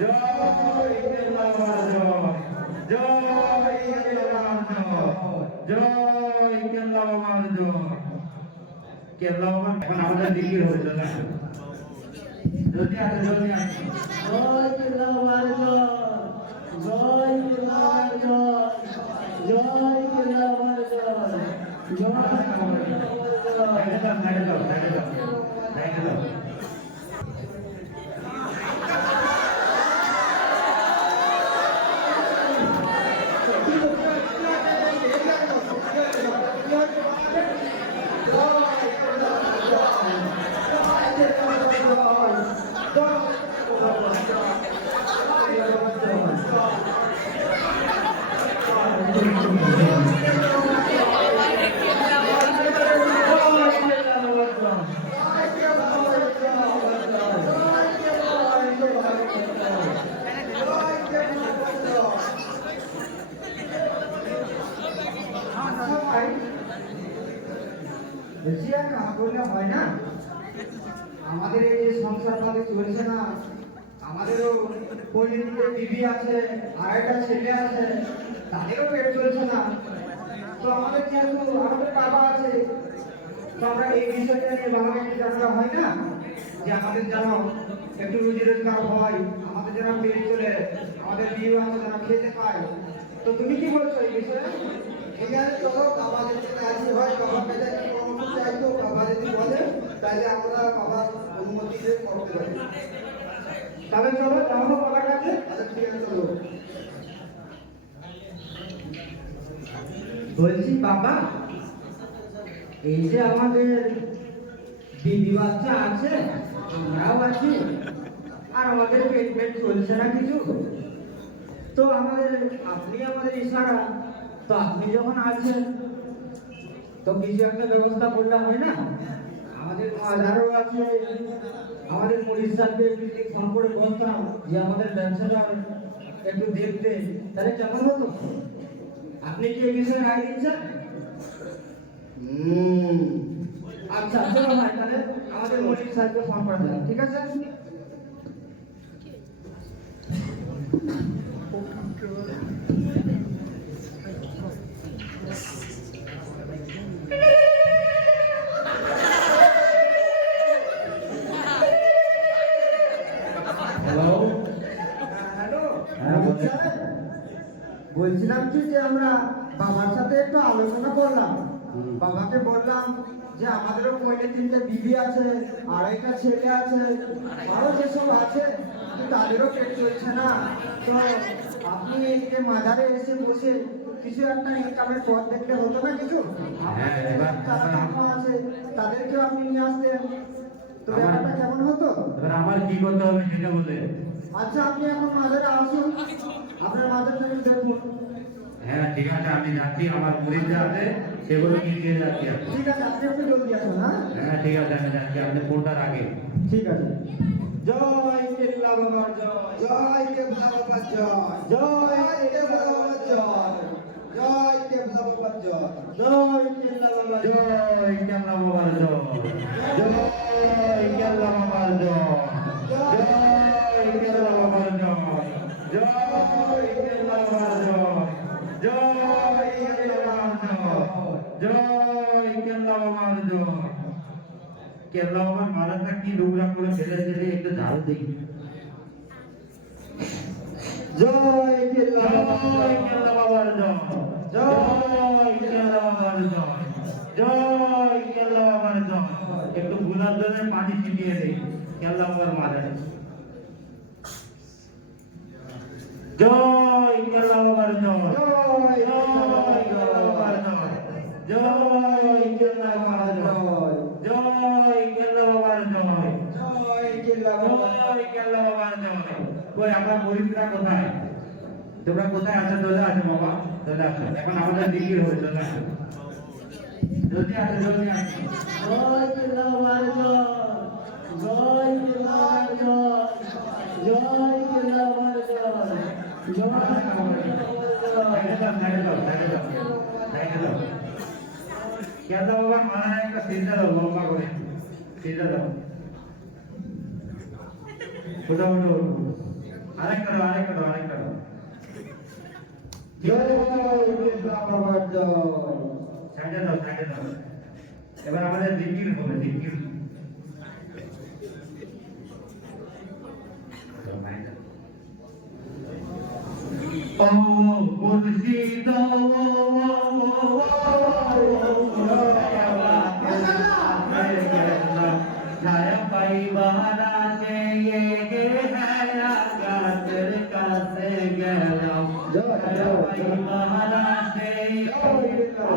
জয় কেল্লা বাবার জয়, জয় কেল্লা বাবার জয়, জয় কেল্লা বাবার জয়। কেল্লা বাবা এখন আমাদের দিকে হয়েছে না, জলদি আসে জলদি আসে। জয় কেল্লা বাবার জয়, জয় কেল্লা বাবার জয়, জয় কেল্লা বাবার জয়, জয় কেল্লা বাবার জয়। হয় না, আমাদের এই সংসার পাতি চলছে না, আমাদেরও পরিণীতে বিবি আছে, আরেকটা ছেলে আছে, তাদেরও পেট চলছে না। তো আমাদের যেহেতু আমাদের বাবা আছে, তো আমরা এই বিষয়টা নিয়ে বাবাকে একটু জানানো হয় না, যে আমাদের যেন একটু রুজি রোজগার হয়, আমাদের যেন পেট চলে, আমাদের বিয়ে আছে যেন খেতে পায়। তো তুমি কি বলছো এই বিষয়ে? ঠিক আছে, চলো বাবা যদি রাজি হয়, বাবার কাছে অনুমতি চাইতো, বাবা যদি বলে তাহলে আমরা বাবার অনুমতি দিয়ে করতে পারি। তাহলে চলো জানাবো বাবার কাছে। আচ্ছা ঠিক আছে, চলো। বলছি বাবা, এই যে আমাদের বিবি বাচ্চা আছে, আমরাও আছি, আর আমাদের পেট পেট চলছে না কিছু, তো আপনি আমাদের ইশারা, তো আপনি যখন আছেন তো কিছু একটা ব্যবস্থা করলে হয় না? আমাদের মাদারও আছে, আমাদের পরিষ্কারকে ফোন করে বলতাম যে আমাদের ব্যবসাটা একটু দেখতে, তাহলে কেমন হতো? আপনি কি এই বিষয়ে রায় দিচ্ছেন? আচ্ছা চলো ভাই, তাহলে আমাদের মনির সাহেবকে ফোন করে দিলাম, ঠিক আছে? বলছিলাম কি যে আমরা বাবার সাথে একটু আলোচনা করলাম, বাবাকে বললাম যে আমাদেরও কইলে 3টে বিবি আছে, আড়াইটা ছেলে আছে, আরো যেসব আছে তাদেরও পেট চলছে না, তো আপনি যে মাজারে এসে বসে কিছু একটা ইনকামের পথ দেখতে হতো না কিছু? আছে তাদেরকেও আপনি নিয়ে আসতেন, তো ব্যাপারটা কেমন হতো? এবার আমার কি করতে হবে সেটা বলে। আচ্ছা আপনি এখন মাজারে আসুন, আপনার মাজার থেকে দেখুন। হ্যাঁ ঠিক আছে, আমি যাচ্ছি, আমার মুড়ির যা আছে সেগুলো নিয়ে দিয়ে যাচ্ছি। ঠিক আছে, আপনি একটু জলদি আসুন। হ্যাঁ ঠিক আছে, আমি যাচ্ছি, আপনি ফোনটার আগে। ঠিক আছে। জয় কেল্লা বাবার জয়, জয় কেবলা বাবার জয়, জয় কেবলা বাবার জয়, জয় কেবলা বাবার জয়, জয় কেল্লা বাবার জয় কেল্লা বাবার জয়, জয় কেল্লা বাবার জয়, জয় কেল্লা বাবার জয়, জয় কেল্লা বাবার জয়, জয় কেল্লা বাবার জয়, জয় কেল্লা বাবার জয়। কেল্লা বাবার মাথাটা কি নোংরা করে ফেলেছে রে, একটু ঝাড়ু দেখি। জয় কেল্লা জয় কেল্লা বাবার জয়, জয় কেল্লা বাবার জয়, জয় কেল্লা বাবার জয়। একটু গুলাব জলের পানি ছিটিয়ে দেই কেল্লা বাবার মাথায়। জয় কেল্লা বাবার জয়, জয় কেল্লা বাবার জয়, জয় কেল্লা বাবার জয়, জয় কেল্লা বাবার জয়, জয় কেল্লা জয় কেল্লা বাবার জয়। কই আমরা গরিবরা কোথায়? তোমরা কোথায় আছো? চলে আসো বাবা, চলে আসো, এখন আমাদের দিকে হয়ে চলে আসো, জলদি আসো জলদি আসো। জয় কেল্লা বাবার জয়, জয় কেল্লা বাবার জয়, জয় কেল্লা বাবার জয়, জয় কেল্লা বাবা মারা একটা সিজা দাও, লম্বা করে সিজা দাও, ওটা ওটা আরেক করো আরেক করো আরেক করো জয় বিপ্লব বাবার জয়। সাইডে দাও সাইডে দাও এবার আমাদের জিকির হবে জিকির ও মুর্শিদ ছায়া পাইবারা সে হায়া গাছের কাছে গেলাম ছায়া পাইবারা সে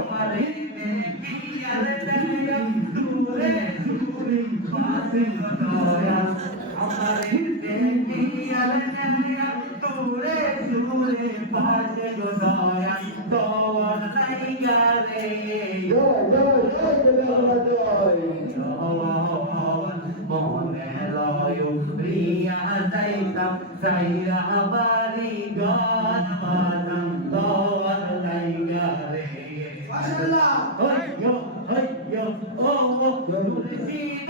আমার দেখিয়ার দেয়া দূরে দূরে পাশে দয়া আমার দেখিয়ার দেয়া দূরে দূরে পাশে দয়া তোর লাইগা রে জয় জয় জয় বিপ্লব জয়। মনে লয় প্রিয়া যাইতাম যাইয়া বাড়ি গান বাজাম তোর লাইগা রে মাশাআল্লাহ। হইয়ো হইয়ো ও মুর্শিদ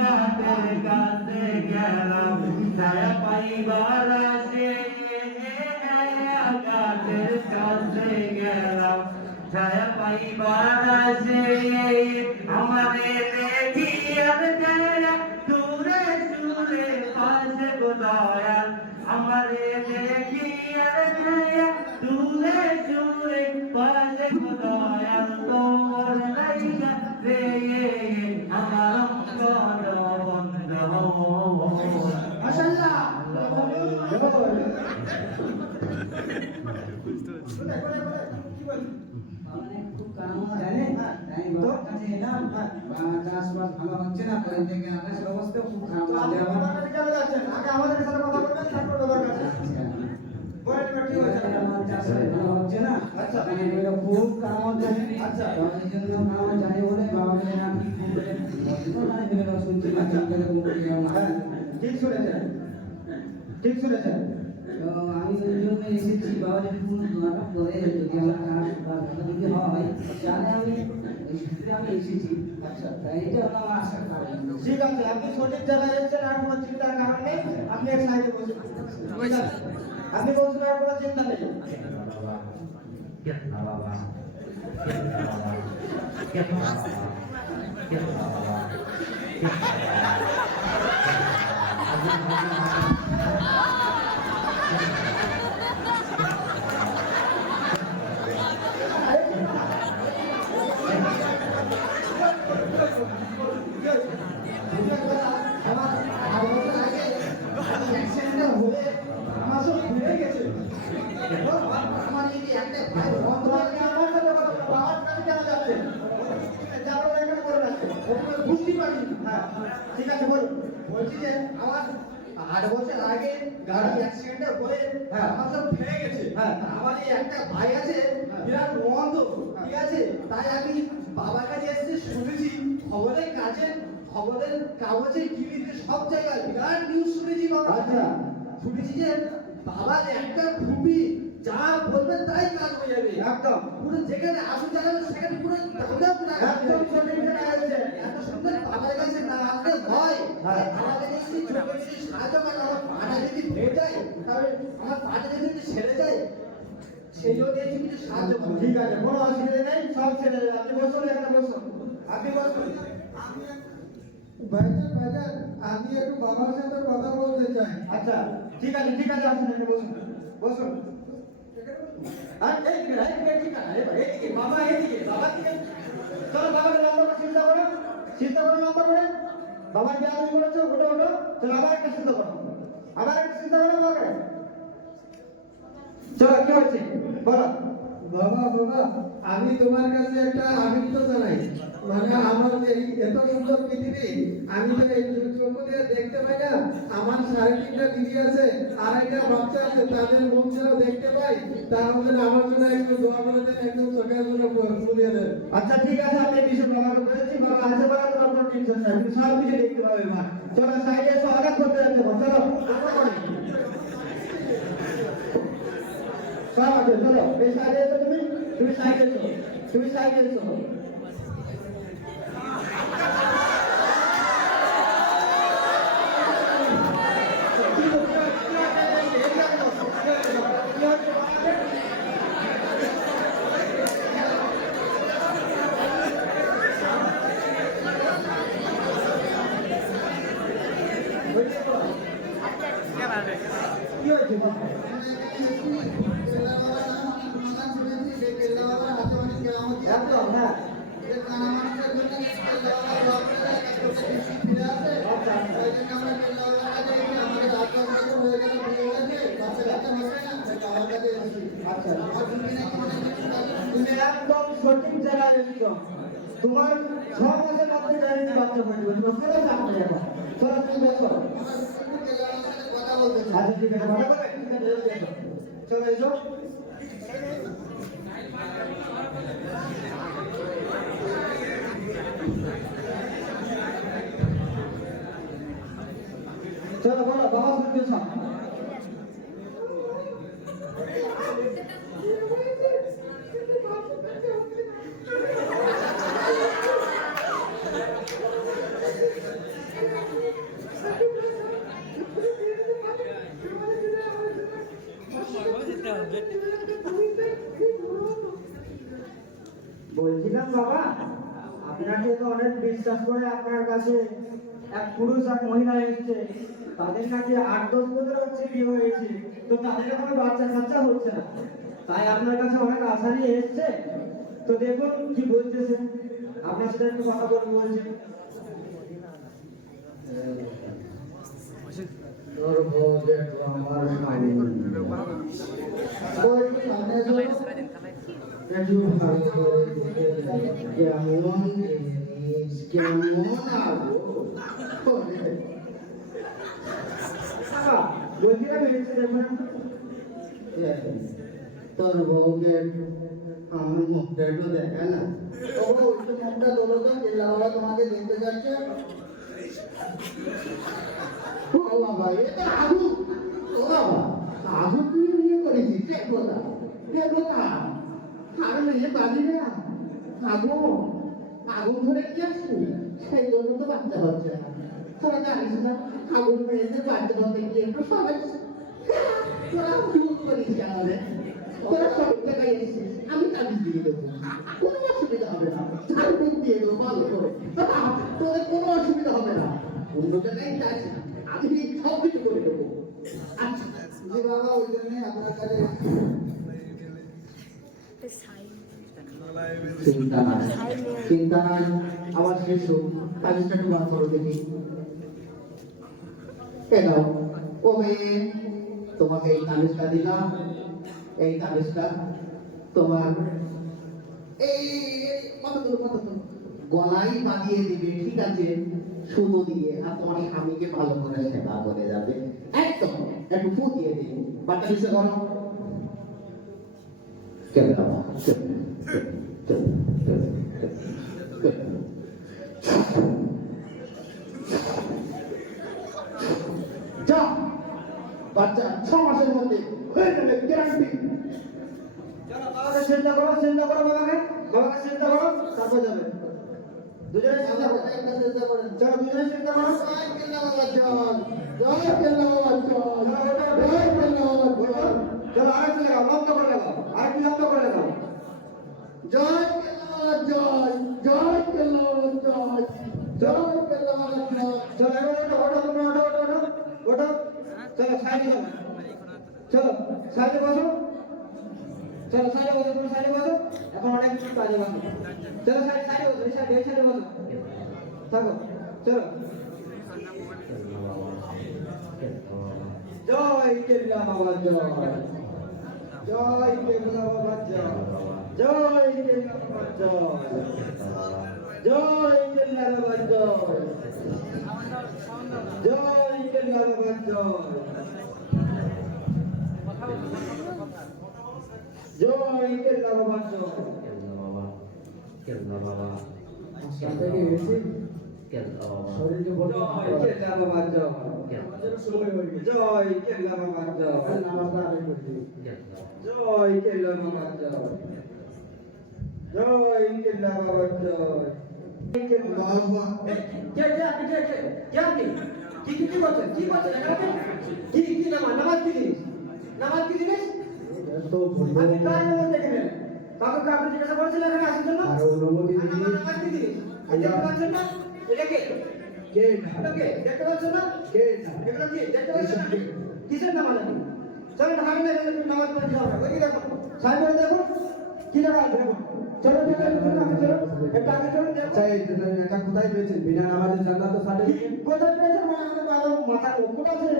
গাতের কাছে গেলাম ছায়া পাইবার আসে গাতের কাছে গেলাম ছায়া পাইবার আসে আমারে দেখিয়ার দেয়া দূরে দূরে পাশে গো দয়াল আমারে দেখিয়ার দেয়া দূরে দূরে পাশে গো দয়াল তোর লাইগা রে আমার অঙ্গন বন্ধ মাশাআল্লাহ। কি বলি? খুব কারণ জানে তাই বাবার কাছে এলাম চাষবাস ভালো হচ্ছে না পরে থেকে আকাশের অবস্থা খুব খারাপ তো আপনি লাগছে আমার। বাবার কাছে কেন যাচ্ছেন? আগে আমাদের সাথে কথা বলবেন, তারপর বাবার কাছে। বলেন এবার কি হয়েছে? আমার চাষবাস ভালো হচ্ছে না। আচ্ছা। মানে এগুলো খুব কারণ জানে। আচ্ছা। তো এই জন্য কারণ জানি বলে বাবাকে নাম কি বলে বলতে শুনছি না ঠিক করে হ্যাঁ, ঠিক শুনেছেন, ঠিক শুনেছেন। তো আমি ওই জন্য এসেছি বাবা যদি কোনো দোয়াটা করে যদি আমার কাজ ভালো যদি হয় তাহলে আমি এই সূত্রে আমি এসেছি। আচ্ছা। তাই এটা হলো আমার আশার কারণ। ঠিক আছে, আপনি সঠিক জায়গায় এসেছেন, আর কোনো চিন্তার কারণ নেই। আপনি এক সাইডে বসুন। ঠিক আছে? আপনি বসুন, আর কোনো চিন্তা নেই। ঠিক আছে, বলুন। বলছি যে আমার 8 বছর আগে গাড়ি অ্যাক্সিডেন্টে হয়ে আমার সব ভেঙে গেছে। আমার এই একটা ভাই আছে, বিরাট মন্দ, ঠিক আছে? তাই আমি বাবার কাছে এসে শুনেছি খবরের কাগজে টিভিতে সব জায়গায় বিরাট নিউজ শুনেছি বাবা। আচ্ছা। শুনেছি যে বাবার একটা খুবই যা বলবে তাই কাজ হয়ে যাবে। একদম। পুরো যেখানে আসুন জানাবে সেখানে পুরো একদম সঠিক জায়গায় এসেছে। এত সুন্দর বাবার কাছে না আসলে হয়। হ্যাঁ। আমাকে যদি ছোট যদি সাহায্য করে, আমার পাটা যদি ভেঙে যায়, তাহলে আমার পাটা যদি ছেড়ে যায়, সেই জন্য এসে কিছু সাহায্য করুন। ঠিক আছে, কোনো অসুবিধা নেই, সব ছেড়ে দেবে। আপনি বসুন, এখানে বসুন। আপনি বলুন। ভাইজান, আমি একটু বাবার সাথে কথা বলতে চাই। আচ্ছা, ঠিক আছে, আসুন, এখানে বসুন, বসুন। আর এইদিকে, ঠিক আছে, এইদিকে, বাবা এইদিকে, বাবা দিকে। চলো, বাবাকে লম্বা করে চিন্তা করো, লম্বা করে। বাবার যে আদমি করেছো, ওটা ওটো। চলো, আবার একটা চিন্তা করো, বাবাকে। চলো, কি হচ্ছে বলো। বাবা আমি তোমার কাছে একটা আমিত্ব জানাই। মানে আমার এই এত সুন্দর পৃথিবী আমি তো এই চোখ দিয়ে দেখতে পাই না। আমার 3.5টা দিদি আছে, 2.5টা বাচ্চা আছে, তাদের মুখ যেন দেখতে পাই। তার মধ্যে আমার জন্য একটু দোয়া করে দেন, একটু চোখের জন্য পুড়িয়ে দেন। আচ্ছা, ঠিক আছে, আমি বিষয় বাবাকে বলেছি। বাবা আছে বলে তোমার কোনো টেনশন নাই, তুমি সব কিছু দেখতে পাবে। মা, চলো, সাইডে এসো, আঘাত করতে যাচ্ছে। চলো, সব আছে, চলো, এই সাইডে এসো। তুমি সাইডে এসো। কি হয়েছে বাবা? কেল্লা বাবা নাম শুনেছি যে কেল্লা বাবার হাতে অনেক কেরামত আছে। একদম, হ্যাঁ। যে কানা মানুষের জন্য কেল্লা বাবার রক্তের একটা ছোট পিসি ফিরে আসে। তাই জন্য আমরা কেল্লা বাবার কাছে এসে আমাদের 8-10 বছর হয়ে গেল বিয়ে হয়েছে, বাচ্চা কাচ্চা হচ্ছে না, তাই আমার কাছে এসেছি। আচ্ছা, আমার ঝুঁকি নাকি অনেক কিছু আছে। তুমি একদম সঠিক জায়গায় এসেছো। তোমার 6 মাসের মধ্যে গ্যারেন্টি বাচ্চা হয়ে যাবে। তুমি চলে যাবে এখন। চলো তুমি দেখো। আমার একটু কেল্লা বাবার সাথে কথা বলতে চাই। আচ্ছা ঠিক আছে, কথা বলে ঠিক আছে, জলদি এসো। চলো এসো। চলো বলো, বাবা শুনতে চাও? বলছিলাম বাবা, আপনাকে তো অনেক বিশ্বাস করে আপনার কাছে এক পুরুষ আর মহিলা এসেছে। তাদের কাছে 8-10 বছর হচ্ছে বিয়ে হয়েছে, তো তাদের কোনো বাচ্চা কাচ্চা হচ্ছে না। তাই আপনার কাছে অনেক আশা নিয়ে এসছে। তো দেখুন কি বলতেছে, আপনার সাথে একটু কথা বলবো বলছে। বলছিলাম এসেছে দেখুন। তোর বউকে আমার মুখটা একটু দেখে না। ও একটু মুখটা তোলো তো, কেল্লা বাবা তোমাকে দেখতে যাচ্ছে। ও বাবা, এটা আগু। ও বাবা, আগু তুই বিয়ে করেছিস? কে কথা? কে কথা? আর মেয়ে পাবি না। আগুন ধরে কি আসছে? সেই জন্য তো বাচ্চা হচ্ছে না। তোরা জানিস না আগুন মেয়েদের বাচ্চা হতে গিয়ে একটু সমস্যা। তোরা ভুল করিস আমাদের। তোরা সব জায়গায় এসেছিস, আমি তাবিজ দিয়ে দেবো, কোনো অসুবিধা হবে না। ঝাড়ফুঁক দিয়ে দেবো ভালো করে, তোদের কোনো অসুবিধা হবে না। অন্য জায়গায় যাস না, আমি সব কিছু করে দেবো। আচ্ছা যে বাবা, ওই জন্যে আপনার কাছে চিন্তা নাই, আমার শিশু তাবিজটা একটু বার করো দেখি। এনাও, ও মেয়ে, তোমাকে এই তাবিজটা দিলাম। এই তাবিজটা তোমার এই গলায় বাঁধিয়ে দিবে, ঠিক আছে? সুতো দিয়ে, আর তোমার স্বামীকে ভালো করে সেবা করে যাবে। একদম একটু ফু দিয়ে দিন, বাচ্চা দিচ্ছে করো। যা, বাচ্চা 6 মাসের মধ্যে হয়ে যাবে, গ্যারান্টি। চলো বাবাকে চিন্তা করো, বাবাকে চিন্তা করো, তারপর যাবে। দুজনে চিন্তা করো, একটা চেষ্টা করেন। চলো দুজনে চিন্তা করো। জয় কেল্লা বাবা জয়, জয় কেল্লা বাবা জয়, জয় কেল্লা বাবা জয়, চলো আরেকটু লাগাও, লম্ব করে লাগাও, আরেকটু লম্ব করে লাগাও। জয় কেল্লা বাবা জয়, জয় কেল্লা বাবা জয়, জয় কেল্লা বাবা জয়। চলো এবার ওঠো, তোমরা ওঠো। চলো সাইডে যাবো, চলো সাইডে বসো, তুমি সাইডে বসো। এখন অনেক কিছু কাজে বাকি। চলো সাইডে বসো, এই সাইডে বসো, থাকো। চলো, জয় কেল্লা বাবা জয়, জয় কেল্লা বাবা জয়, জয় কেল্লা বাবা জয়, জয় কেল্লা বাবা জয়, জয় কেল্লা বাবা জয়, জয় কেল্লা বাবা জয়। কেল্লা বাবা সাথে গেছি কেল্লা বাবা শরীরে বড় জয় কেল্লা বাবা জয়, জয় কেল্লা বাবা জয়, নামাজটা আদায় করছি। কেল্লা জয় কেল্লা বাবা জয়, জয় কেল্লা বাবা জয়। বাবা কি নামাজ কি জিনিস? নামাজ কি জিনিস? তো আপনি কার নামাজ দেখবেন? কাউকে আপনি জিজ্ঞাসা করেছিলেন এখানে আসার জন্য? আর অনুমতি আর দিবি। নামাজ কি জিনিস? এই দেখতে পাচ্ছেন না? এটা কে? কে এটা কে দেখতে পাচ্ছ না? কে এগুলো কি দেখতে পাচ্ছ না? কিসের নামাজ আছে? চলো ঢাকা না গেলে তুমি নামাজ পড়তে যাবে ওই দেখো সাইডে দেখো কি লেখা আছে দেখো চলো ঠিক আছে চলো আগে চলো একটু আগে চলো দেখো আচ্ছা এটা কোথায় পেয়েছেন বিনা নামাজের জান্নাত সার্টিফিকেট কোথায় পেয়েছে মানে আমাদের বাবা মাথার উপর আছে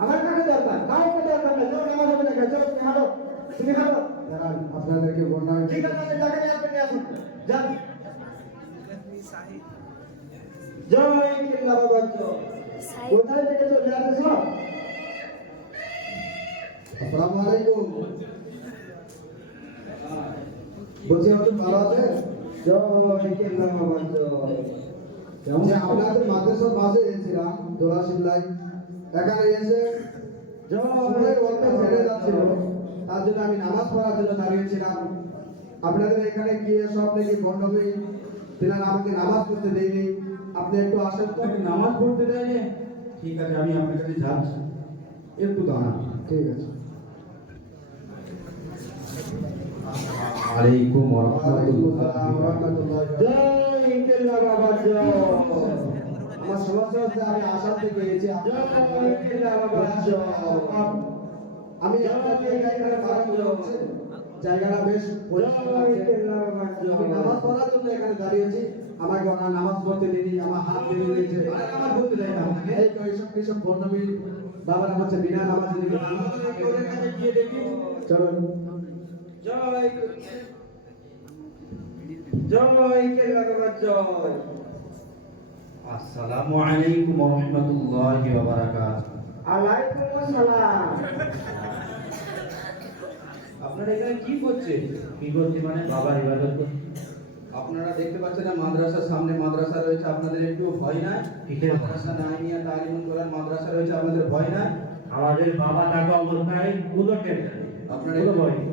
আমার কাছে দরকার কাউকে দরকার নেই চলো নামাজ হবে দেখো চলো তুমি হাঁটো দাঁড়ান আপনাদেরকে বললাম ঠিক আছে আপনি টাকা নিয়ে আসবেন নিয়ে আসুন যান জয় কিল্লা বাবা জয় কোথায় থেকে চলে আসছো আসসালামু আলাইকুম বলছি আপনি ভালো আছেন জয় কিল্লা বাবা জয় যে আপনাদের মাদ্রাসার মাঝে এসেছিলাম দোলা শিমলাই এখানে এসে সময়ের অল্প ছেড়ে যাচ্ছিল তার জন্য আমি নামাজ পড়ার জন্য দাঁড়িয়েছিলাম আপনাদের এখানে গিয়ে সব নাকি গণ্ডগোল তিনারা আমাকে নামাজ পড়তে দেয়নি আপনি একটু আসেন তো নামাজ পড়তে দেয়নি ঠিক আছে আমি আপনার কাছে যাচ্ছি একটু দাঁড়ান ঠিক আছে আলাইকুম ওয়ালাইকুম আসসালাম ওয়া রাহমাতুল্লাহি ওয়া বারাকাতুহু। জয় কিল্লা বাবা জয় আমার সমস্যা হচ্ছে আমি আসাম থেকে এসেছি জয় কিল্লা বাবা জয় আমি আপনাকে এখানে বারণ করছি জায়গাটা বেশ পরিষ্কার জয় আছে। কিল্লা বাবা আমি নামাজ জয় পড়ার জন্য এখানে দাঁড়িয়েছি আমাকে ওনারা নামাজ পড়তে দিনি আমার হাত ধরে দিয়েছে আরে নামাজ পড়তে দেয় না আপনাকে? এই তো এইসব বর্ণবী বাবার হচ্ছে বিনা নামাজ দিকে ওদের কাছে গিয়ে দেখি চলুন জয় জয় কিল্লা বাবা জয় আসসালামু আলাইকুম ওয়া রাহমাতুল্লাহি ওয়া বারাকাতুহু আলাইকুম আসসালাম আপনারা এখানে কি করছেন কি করছে মানে বাবার ইবাদত করছে আপনারা দেখতে পাচ্ছেন না মাদ্রাসার সামনে মাদ্রাসা রয়েছে আপনাদের একটু ভয় নাই কিসের ভয়? মাদ্রাসা নাইমিয়া তালিমুল কোরআন মাদ্রাসা রয়েছে আপনাদের ভয় নাই আমাদের বাবা থাকা অবস্থায় কোনো টেনশন নেই আপনারা কোনো একটু- ভয় নেই।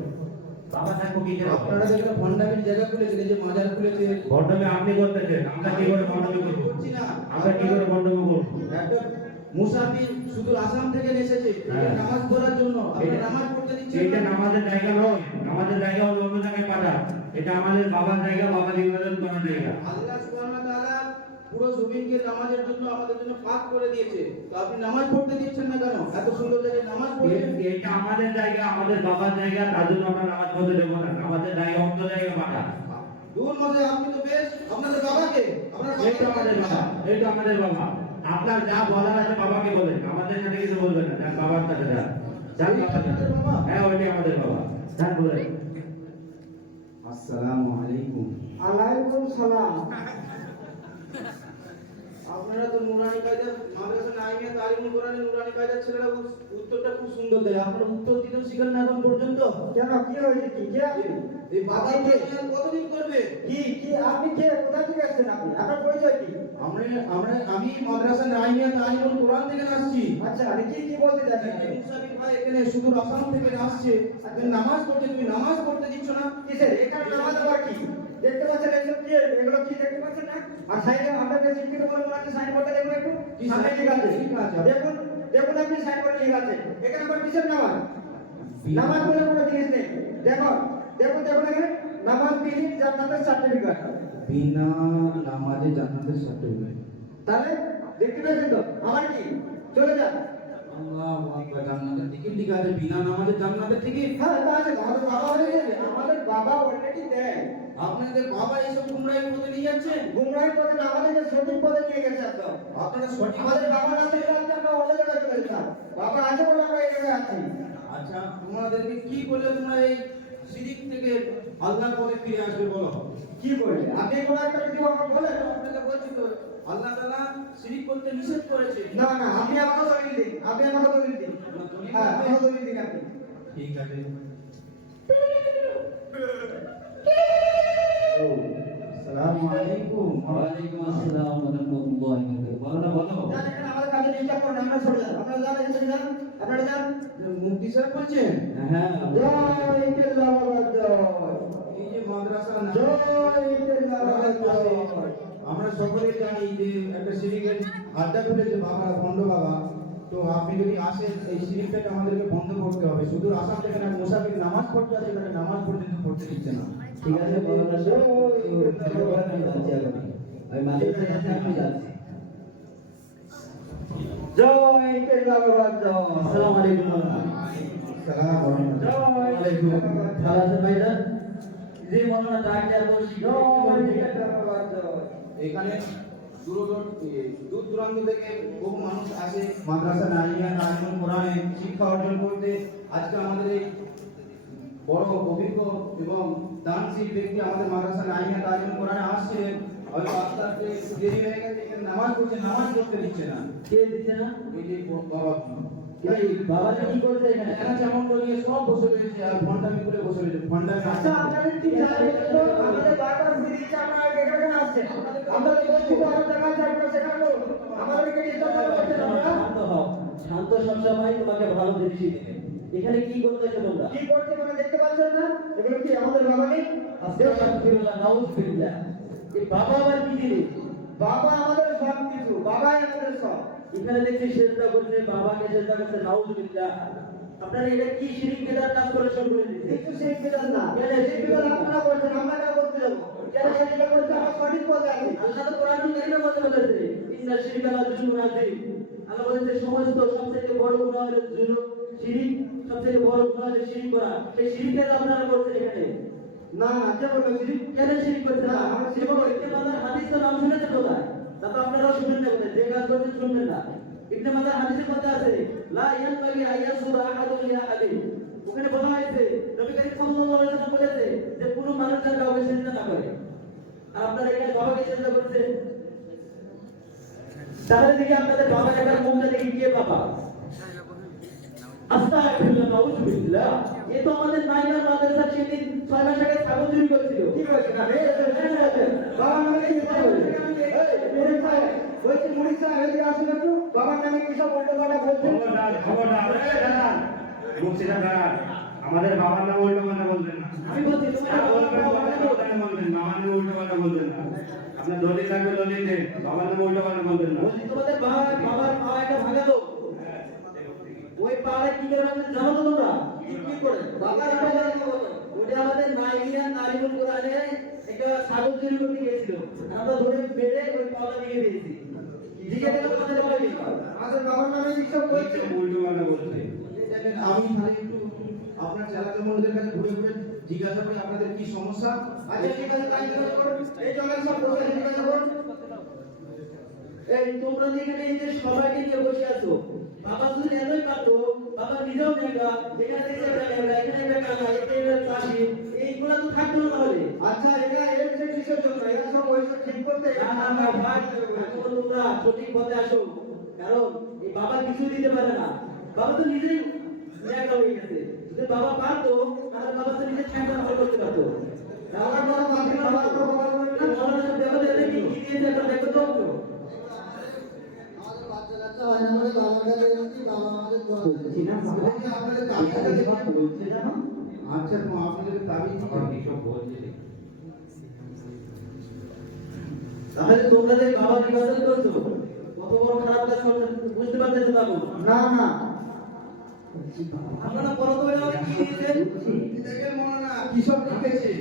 বাবা থাকবো কি করে আপনারা যেখানে ভণ্ডামির জায়গা খুলেছেন এই যে মাজার খুলেছে বর্তমানে আপনি করতেছেন আমরা কি করে বন্ধমি করবো করছি না আমরা কি করে বন্ধমি করবো একটা মুসাফির শুধু আসাম থেকে এসেছে হ্যাঁ। নামাজ পড়ার জন্য আপনি এটা- নামাজ পড়তে দিচ্ছেন এইটা না? আমাদের জায়গা নয় আমাদের জায়গা হলো অন্য জায়গায় পাঠা এটা আমাদের বাবার জায়গা বাবা নিবেদন করার জায়গা আল্লাহ সুবহানাহু ওয়া তাআলা পুরো জমিনকে নামাজের জন্য আমাদের জন্য পাক করে দিয়েছে তো আপনি নামাজ পড়তে দিচ্ছেন না কেন এত সুন্দর জায়গায় নামাজ পড়বেন এটা আমাদের জায়গা আমাদের বাবার জায়গা তার জন্য আমরা নামাজ পড়তে দেবো না আমাদের জায়গা অন্য জায়গায় পাঠা দূর মাঝে আপনি তো বেশ আপনাদের বাবাকে আপনার এইটা আমাদের বাবা এইটা আমাদের বাবা আপনার যা বলার আছে বাবাকে বলেন আমাদের সাথে কিছু বলবেন না যান বাবার সাথে যান যান বাবার সাথে। হ্যাঁ ওইটাই আমাদের বাবা যান বলেন আসসালামু আলাইকুম আলাইকুম সালাম আপনারা তো নুরানি কায়দা মাদ্রাসা নাইমিয়া তালিমুল কোরআনের নুরানি কায়দার ছেলেরা উত্তরটা খুব সুন্দর দেয় আপনারা উত্তর দিতেও শিখেন না এখন পর্যন্ত কেন কি হয়েছে কি কে আপনি এই বাবা কে কতদিন করবে কি কি আপনি কে কোথা থেকে আসছেন আপনি আপনার পরিচয় কি আমি মাদ্রাসা নাইমিয়া তালিমুল কোরআন থেকে আসছি আচ্ছা আপনি কি বলতে চাচ্ছেন আপনি? মুসাফির ভাই এখানে শুধু আসাম থেকে আসছে আপনি নামাজ পড়তে তুমি নামাজ পড়তে দিচ্ছ না কিসের এখানে নামাজ আবার কি দেখতে পাচ্ছেন এসব কি এগুলো কি দেখতে পাচ্ছেন না আর সাইডে আপনাদের শিক্ষিত বলে মনে হচ্ছে সাইনবোর্ডে দেখুন একটু কি সামনে লেখা আছে লেখা আছে? দেখুন দেখুন আপনি সাইনবোর্ডে লেখা আছে এখানে আবার কিসের নামাজ নামাজ বলে কোনো জিনিস নেই দেখুন দেখুন দেখুন এখানে নামাজ বিহীন জান্নাতের সার্টিফিকেট বিনা নামাজে জান্নাতের সার্টিফিকেট তাহলে দেখতে পেয়েছেন তো আমার কি চলে যান আল্লাহু আকবার জান্নাতের টিকিট ঠিক আছে বিনা নামাজে জান্নাতের টিকিট হ্যাঁ তা আছে আমাদের বাবা হয়ে যাবে আমাদের বাবা অলরেডি দেয় আপনাদের বাবা এইসব গুমরাহি পথে নিয়ে যাচ্ছে গুমরাহি পথে না, আমাদেরকে সঠিক পথে নিয়ে গেছে একদম আপনারা সঠিক আমাদের বাবা না থাকলে আজকে আমরা অন্য জায়গায় চলে যেতাম বাবা আছে বলে আমরা এই জায়গায় আছি আচ্ছা তোমাদেরকে কি করলে তোমরা এই শিরিক থেকে আল্লাহর পথে ফিরে আসবে বলো কি করবে আপনি কোনো একটা কিছু আমাকে বলেন আপনাকে বলছি তো আল্লাহ তাআলা শিরিক করতে নিষেধ করেছে না না আপনি আমাকে দলিল দিন আপনি আমাকে দলিল দিন হ্যাঁ আমাকে দলিল দিন আপনি ঠিক আছে আসসালামু আলাইকুম ওয়ালাইকুম আসসালাম ওয়া রাহমাতুল্লাহি ওয়া বারাকাতুহু বলো না বলো যান এখানে আমাদের কাছে ডিস্টার্ব করেন আমরা সরে যান আপনারা যান এখানে যান আপনারা যান মুফতি স্যার বলছেন হ্যাঁ জয় কেল্লা বাবা জয় এই যে মাদ্রাসা না জয় কেল্লা বাবা জয় আমরা সকলেই জানি যে একটা শিরিকের আড্ডা খুলেছে বাবা ভণ্ড বাবা তো আপনি যদি আসেন এই শিরিকটাকে আমাদেরকে বন্ধ করতে হবে শুধু আসাম থেকে না মুসাফির নামাজ পড়তে আসে তাকে নামাজ পর্যন্ত পড়তে দিচ্ছে না ঠিক আছে বলো না আমি যাচ্ছি এখন আমি মাদ্রাসায় যাচ্ছি আমি যাচ্ছি জয় কেল্লা বাবার জয়। আসসালামু আলাইকুম। জয় ওয়ালাইকুম। ভালো আছেন ভাইজান? জি মৌলানা ডাকলে এত জয় কেল্লা বাবার জয়। এখানে দূর দূরান্ত থেকে বহু মানুষ আসে মাদ্রাসা নাইমিয়া তালিমুল কোরআনে শিক্ষা অর্জন করতে। আজকে আমাদের এই বড় অভিজ্ঞ এবং দানশীল ব্যক্তি আমাদের মাদ্রাসা নাইমিয়া তালিমুল কোরআনে আসছিলেন, হয়তো আস্তে আস্তে দেরি হয়ে গেছে, এখানে নামাজ পড়ছে, নামাজ পড়তে দিচ্ছে না। কে দিচ্ছে না? এই যে বাবা এই বাবাটা কি করছে এখানে? এখানে যেমন করে সব বসে রয়েছে আর ঘন্টামি করে বসে রয়েছে, ঘন্টামি। আচ্ছা আপনাদের কি জানেন তো আমাদের বারবার ঘুরে দিচ্ছে, আপনারা এখানে কেন আসছেন? আমরা তো বলছি তো আরো জায়গা আছে, আপনারা সেখানে আমাদেরকে ডিস্টার্ব করছেন আপনারা। শান্ত হও। শান্ত সবসময় তোমাকে ভালো দৃষ্টি দেবে। এখানে কি করতেছো তোমরা? কি করছে মানে দেখতে পাচ্ছেন না? এগুলো কি আমাদের বাবা নেই? আস্তাগফিরুল্লাহ, নাউযুবিল্লাহ। এই বাবা আবার কি জিনিস? বাবা আমাদের সব কিছু, বাবাই আমাদের সব। এখানে দেখছি সেজদা করছে, বাবাকে সেজদা করছে, নাউযুবিল্লাহ। আপনারা এটা কি শিরক বিদআত কাজ করে শুরু করে দিয়েছে? কিছু সেই বিধান না, সেই বিধান আপনারা করছেন, আমরা কেন করতে যাবো? কেন সেটা করতে আমরা সঠিক পথে আছি। আল্লাহ তো কোরআনুল কারীমের মধ্যে বলেছে, ইন্না শিরকা লা যুলমুন আযীম। আল্লাহ বলেছে সমস্ত সবথেকে বড় গুনাহ হলো জুলুম, শিরক, সবথেকে বড় গুনাহ হলো শিরক করা। সেই শিরকটা আপনারা করছেন এখানে। না না, কে বললো শিরিক? কেন শিরক করছেন না? আমরা শিরক করতে ইবনে মাজার হাদিস তো নাম শুনেছেন কোথায়? তা তো আপনারাও শুনবেন না কোথায়? যে কাজ করছেন শুনবেন না। ইবনে মাজার হাদিসের মধ্যে আছে লা ইয়ানবাগি আইয়াসুরা আহাদুন লি আহাদিন। ওখানে বলা হয়েছে নবী করিম সাল্লাল্লাহু আলাইহি ওয়াসাল্লাম বলেছে যে কোনো মানুষ যেন কাউকে সিজদা না করে। আর আপনারা এখানে বাবাকে সিজদা করছেন। তাহলে দেখি আপনাদের বাবা একবার মুখটা দেখি কে বাবা? আস্তাগফিরুল্লাহ, নাউযুবিল্লাহ। এ তো আমাদের নাইমার মাদ্রাসা সেদিন 6 মাস আগে ছাগল চুরি করেছিল। কি বলছেন? বাবার নামে কি কথা বলছেন? মুড়ি খায়, বলছি মুড়ি খায়, এদিকে আসুন একটু। বাবার নামে কি সব উল্টো পাল্টা বলছেন? খবরদার, খবরদার, এই দাঁড়ান। মুর্শিদা দাঁড়ান। আমাদের বাবার নাম উল্টো পাল্টা বলবেন না। আমি বলছি তুমি আর বলবেন, বাবার নাম বলবেন, বাবার নাম উল্টো পাল্টা বলবেন না। আপনার দলিল থাকবে দলিলে, বাবার নাম উল্টো পাল্টা বলবেন না। বলছি তোমাদের বাবার পা একটা ভাঙালো। ওই পাড়ে কি করে আমাদের জানো তো তোমরা? কি করে? বাবার একটা জানো বলো। ওটা আমাদের নাইমিয়া তালিমুল কোরআনে একটা ছাগল চুরি করতে গিয়েছিল। আমরা ধরে বেড়ে ওই পালা নিয়ে দিয়েছি। দিকে গেল আমাদের বাড়ি। আমাদের বাবার নামে কি সব বলছেন? উল্টো পাল্টা বলছে। দেখেন, আমি তাহলে একটু আপনার চালাতে মন্ডলের কাছে ঘুরে ঘুরে জিজ্ঞাসা করি আপনাদের কি সমস্যা। আচ্ছা ঠিক আছে, তাই জিজ্ঞাসা করুন। এই চলেন সব বসে জিজ্ঞাসা করুন। এই তোমরা যেখানে এই যে সবাইকে নিয়ে বসে আছো, বাবা শুধু এতই পারতো, বাবা নিজেও নেগা, এখানে দেখছে একটা নেগা, এখানে একটা কানা, এখানে একটা চাষি, এইগুলা তো থাকতো না তাহলে। আচ্ছা এরা এর যে কিসের জন্য? এরা সব ওইসব ঠিক করতে না, ভাই, এখন তোমরা সঠিক পথে আসো। কারণ এই বাবা কিছু দিতে পারে না। বাবা তো নিজেই নেগা হয়ে গেছে। যদি বাবা পারতো, তাহলে বাবা তো নিজে ঠান্ডা ভালো করতে পারতো। বাবার বাবা মাকে বাবার বাবা বলবেন না। মৌলানা দেবতা দেখি কি দিয়েছে একবার দেখো তো। আমাদের বাচ্চা কাচ্চা হয় না বলে বাবার কাছে এসেছি, বাবা আমাদের দোয়া করছে। বলছি না, আপনাদের তাবিজটা দেখি। বলছি না। আচ্ছা, আপনাদের তাবিজ সব বলছে। তাহলে তোমরা যে বাবার ইবাদত করছো, কত বড় খারাপ কাজ করছো বুঝতে পারতেছো বাবু? না না, আপনারা বড় করে আমাকে কি দিয়েছেন? দেখেন মৌলানা কি সব লিখেছে,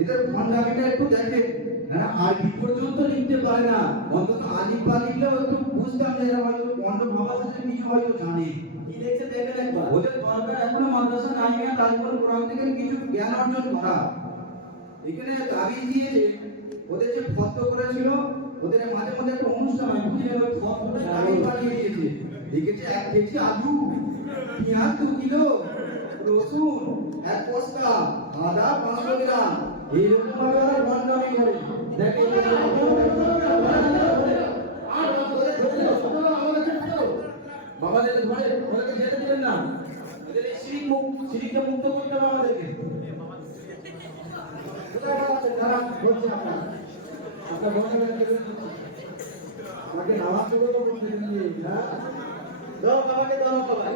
এদের ভণ্ডামিটা একটু দেখেন। হ্যাঁ, আরবি পর্যন্ত লিখতে পারে না, অন্তত আলিফ বা লিখলেও একটু বুঝতাম যে এরা হয়তো পণ্ড ভাবা সাথে কিছু হয়তো জানে। কি দেখছে দেখেন একবার। ওদের দরকার এখনো মাদ্রাসা নাইমিয়া তালিমুল কোরআন থেকে কিছু জ্ঞান অর্জন করা। এখানে তাবিজ দিয়েছে, ওদের যে ফতোয়া করেছিল, ওদের মাঝে মাঝে একটা অনুষ্ঠান হয়, বুঝলেন, ওই ফতোয়াটা তাবিজ বানিয়ে দিয়েছে। লিখেছে 1 কেজি আলু, পেঁয়াজ 2 কিলো, রসুন 1 বস্তা, আদা 500 গ্রাম, এইরকম ভাবে ওরা বন্টন করে। দেখেন বাবাদের ধরে ওদেরকে যেতে দিবেন না, এদের এই শিরিককে মুক্ত করতে হবে আমাদেরকে। কোথায় বাবা আছে? খারাপ বলছি আপনার। আপনার বলতে আমাকে নামাজ পড়তে তো বলতে দিন, হ্যাঁ? দাও বাবাকে দাও সবাই।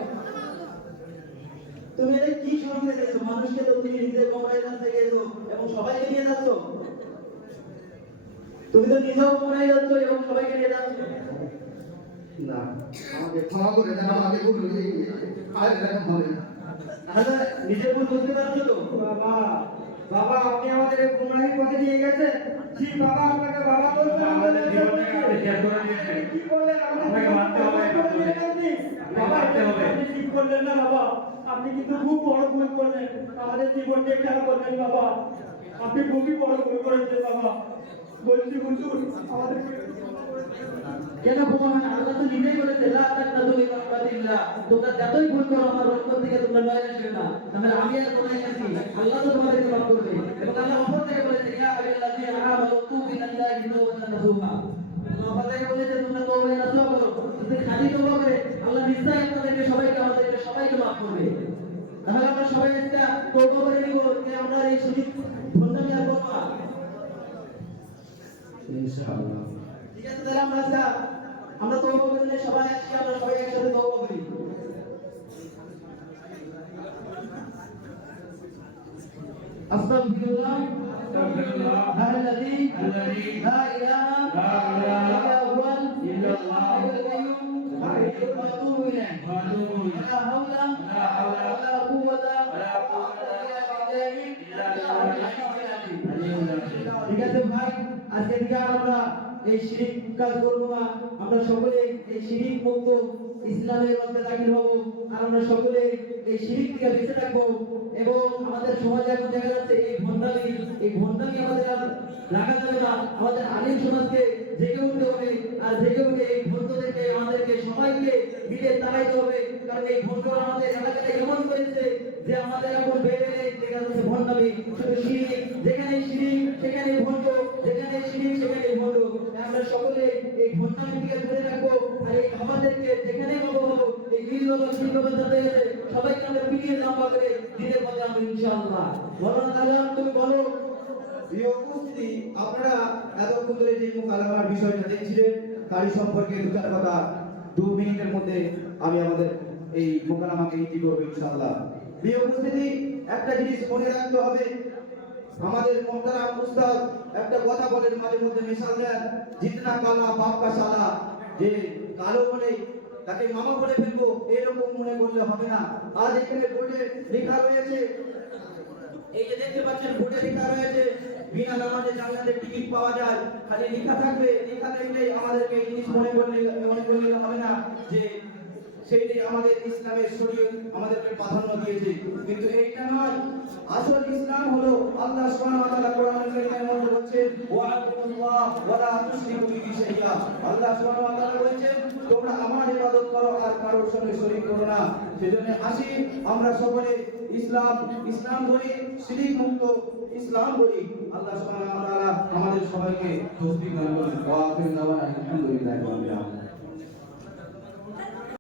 তুমি এটা কি শুরু করে দিয়েছো? মানুষকে তো তুমি নিজে গোমরাহের রাস্তায় গিয়েছো এবং সবাইকে নিয়ে যাচ্ছ। তুমি তো নিজেও গোমরাহে যাচ্ছ এবং সবাইকে নিয়ে যাচ্ছ। না, আমাকে ক্ষমা করে দেন, আমাকে ভুল হয়ে গিয়েছে। আর এরকম হবে না। তাহলে নিজে ভুল বুঝতে পারছো তো? বাবা, বাবা আপনি আমাদের এই গুমরাহির পথে নিয়ে গেছেন। জি বাবা, আপনাকে বাবা বলছেন, আমাদের জীবনটাকে আপনি শেষ করে দিয়েছেন। কি বললেন? আপনাকে মানতে হবে। বাবা এটা আপনি ঠিক করলেন না বাবা, আপনি কিন্তু খুব বড় ভুল করলেন, আমাদের জীবনকে খেয়াল করলেন বাবা, আপনি খুবই বড় ভুল করেছেন বাবা। বলছি হুজুর আমাদেরকে কেন ক্ষমা হয় না? আল্লাহ তো নিজেই বলেছে লা তাকনাতু মিন রাহমাতিল্লাহ, তোমরা যতই ভুল করো আমার রহমত থেকে তোমরা নয় আসবে না। তাহলে আমি আর কোথায় গেছি? আল্লাহ তো তোমাদেরকে মাফ করবে। এবং আল্লাহ অপর থেকে বলেছে ইয়া আইয়ুহাল্লাযীনা আমানু তুবু ইলাল্লাহি তাওবাতান নাসুহা। আল্লাহ অপর থেকে বলেছে তোমরা তওবা নাসুহা করো। যদি খালি তওবা করে আল্লাহ নিশ্চয়ই আপনাদেরকে আমাদেরকে সবাইকে মাফ করবে। তাহলে আমরা সবাই একটা তওবা করে নিব যে আমরা এই শরীর ভণ্ডামি আর করব না। ইনশাআল্লাহ। ঠিক আছে, তাহলে আমরা তওবা করলে সবাই একসাথে তওবা করি। আস্তাগফিরুল্লাহ আল্লাযী লা ইলাহা ইল্লা হুয়াল হাইয়ুল কাইয়্যুম ওয়া আতুবু ইলাইহি লা হাওলা ওয়ালা কুওয়াতা ইল্লা বিল্লাহ। ঠিক আছে ভাই, আজকে থেকে আমরা এই শিরিক কাজ করবো না। আমরা সকলে এই শিরিক মুক্ত ইসলামের মধ্যে দাখিল হব, আর আমরা সকলে এই শিরিক থেকে বেঁচে থাকবো। এবং আমাদের সমাজে এখন দেখা যাচ্ছে এই ভণ্ডামি আমাদের আর রাখা যাবে না। আমাদের আলিম সমাজকে জেগে উঠতে হবে, আর জেগে উঠে এই ভণ্ডদেরকে আমাদেরকে সবাইকে মিলে তাড়াইতে হবে। কারণ এই ভণ্ডরা আমাদের এলাকাটা এমন করেছে যে আমাদের এখন বেড়ে দেখা যাচ্ছে ভণ্ডামি, শুধু শিরিক, যেখানে শিরিক সেখানে ভণ্ড, যেখানে শিরিক সেখানে ভণ্ড। আমরা সকলে এই ভণ্ডামি থেকে দূরে রাখবো, আর এই আমাদেরকে যেখানে পাবো এই বীর বাবা শির বাবা যাতে আছে সবাইকে আমরা পিটিয়ে লম্বা করে দিনের পথে আমরা ইনশাআল্লাহ। বলো না দাদা, তুমি বলো। প্রিয় উপস্থিতি, আপনারা এতক্ষণ ধরে যে মুকালামার বিষয়টা দেখছিলেন তারই সম্পর্কে দু চার কথা 2 মিনিটের মধ্যে আমি আমাদের এই মুকালামাকে ইতি করবো ইনশাআল্লাহ। প্রিয় উপস্থিতি, একটা জিনিস মনে রাখতে হবে, আমাদের মোহতারাম উস্তাদ একটা কথা বলেন মাঝে মধ্যে মিশাল দেন, জিতনা কালা বাপ কা শালা, যে কালো বলে তাকে মামা বলে ফেলবো এরকম মনে করলে হবে না। আজ এখানে বোর্ডে লেখা রয়েছে, এই যে দেখতে পাচ্ছেন বোর্ডে লেখা রয়েছে বিনা নামাজে জান্নাতের টিকিট পাওয়া যায়। খালি লেখা থাকবে, লেখা দেখলে আমাদেরকে এই জিনিস মনে করলে হবে না যে সেইটাই আমাদের ইসলামের শরীয়ত আমাদেরকে প্রাধান্য দিয়েছে, কিন্তু এইটা নয়। আসল ইসলাম হলো আল্লাহ সুবহানাহু ওয়া তাআলা কোরআনুল কারীমের মধ্যে বলেছেন ওয়া'বুদুল্লাহ ওয়া লা তুশরিকু বিহি শাইআ। আল্লাহ সুবহানাহু ওয়া তাআলা বলেছেন তোমরা আমার ইবাদত করো আর কারোর সঙ্গে শরীক করো না। সেজন্য আসি আমরা সকলে ইসলাম বলি, শিরক মুক্ত ইসলাম বলি। আল্লাহ সুবহানাহু ওয়া তাআলা আমাদের সবাইকে তৌফিক দান করুন। ওয়া আখিরু দাওয়ানা আলহামদুলিল্লাহি রাব্বিল আলামিন।